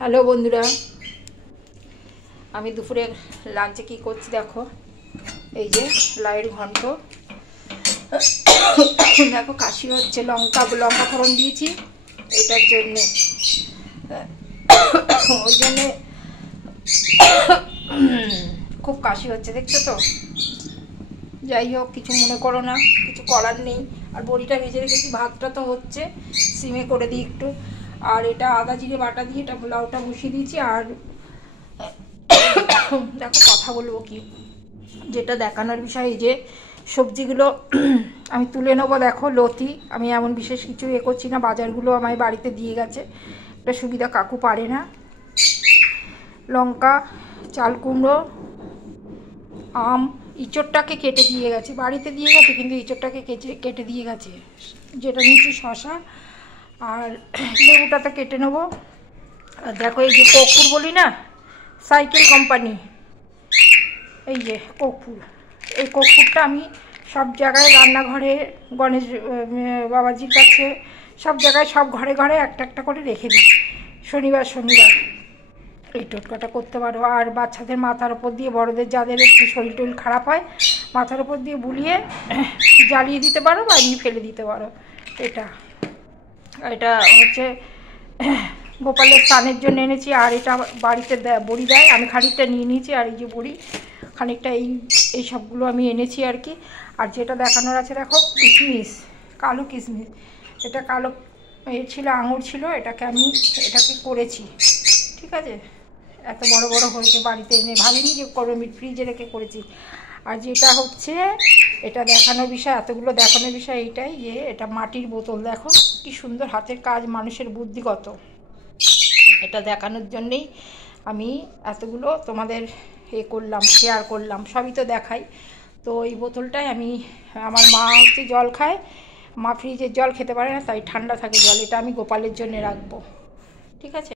Hello বন্ধুরা, আমি দুপুরে লাঞ্চে কী করছি দেখো। এই যে লাইট ঘন্ট, দেখো কাশি হচ্ছে, লঙ্কা ফোড়ন দিয়েছি এটার জন্যে, ওই জন্যে খুব কাশি হচ্ছে, দেখছো তো। যাই হোক, কিছু মনে করো না, কিছু করার নেই। আর বড়িটা ভেজে রেখেছি, ভাতটা তো হচ্ছে, সিমে করে দিই একটু। আর এটা আদা জিরে বাটা দিয়ে এটা পোলাওটা বসিয়ে দিয়েছি। আর দেখো কথা বলবো কি, যেটা দেখানোর বিষয়, এই যে সবজিগুলো আমি তুলে নেবো। দেখো লতি, আমি এমন বিশেষ কিছু করছি না, বাজারগুলো আমার বাড়িতে দিয়ে গেছে, একটা সুবিধা, কাকু পারে না। লঙ্কা, চাল কুমড়ো, আম, ইঁচড়টাকে কেটে দিয়ে গেছে, বাড়িতে দিয়ে গেছে, কিন্তু ইঁচড়টাকে কেটে দিয়ে গেছে। যেটা নিচ্ছি শশা, আর লেবুটাতে কেটে নেবো। আর দেখো এই যে কর্পূর বলি না, সাইকেল কোম্পানি, এই যে কর্পূর, এই কর্পূরটা আমি সব জায়গায়, রান্নাঘরে, গণেশ বাবাজির কাছে, সব জায়গায়, সব ঘরে ঘরে একটা একটা করে রেখে দিই। শনিবার এই টোটকাটা করতে পারো। আর বাচ্চাদের মাথার ওপর দিয়ে, বড়দের যাদের একটু শরীর টরীর খারাপ হয়, মাথার ওপর দিয়ে বুলিয়ে জ্বালিয়ে দিতে পারো বা এমনি ফেলে দিতে পারো। এটা হচ্ছে গোপালের স্নানের জন্য এনেছি। আর এটা বাড়িতে বড়ি দেয়, আমি খানিকটা নিয়ে নিয়েছি। আর এই যে বড়ি খানিকটা, এই সবগুলো আমি এনেছি আর কি। আর যেটা দেখানোর আছে দেখো, কিশমিশ, কালো কিশমিশ, এটা কালো ছিল, আঙুর ছিল, এটাকে করেছি, ঠিক আছে। এত বড় বড় হয়েছে, বাড়িতে এনে ভাবিনি যে করবো, ফ্রিজে রেখে করেছি। আর যেটা হচ্ছে, এটা দেখানোর বিষয়, এতগুলো দেখানোর বিষয় এইটাই যে এটা মাটির বোতল, দেখো কি সুন্দর হাতের কাজ, মানুষের বুদ্ধিগত, এটা দেখানোর জন্যেই আমি এতগুলো তোমাদের করলাম, শেয়ার করলাম, সবই তো দেখাই। তো এই বোতলটাই আমার মা হচ্ছে জল খায়, মা ফ্রিজের জল খেতে পারে না, তাই ঠান্ডা থাকে জল, এটা আমি গোপালের জন্য রাখবো, ঠিক আছে।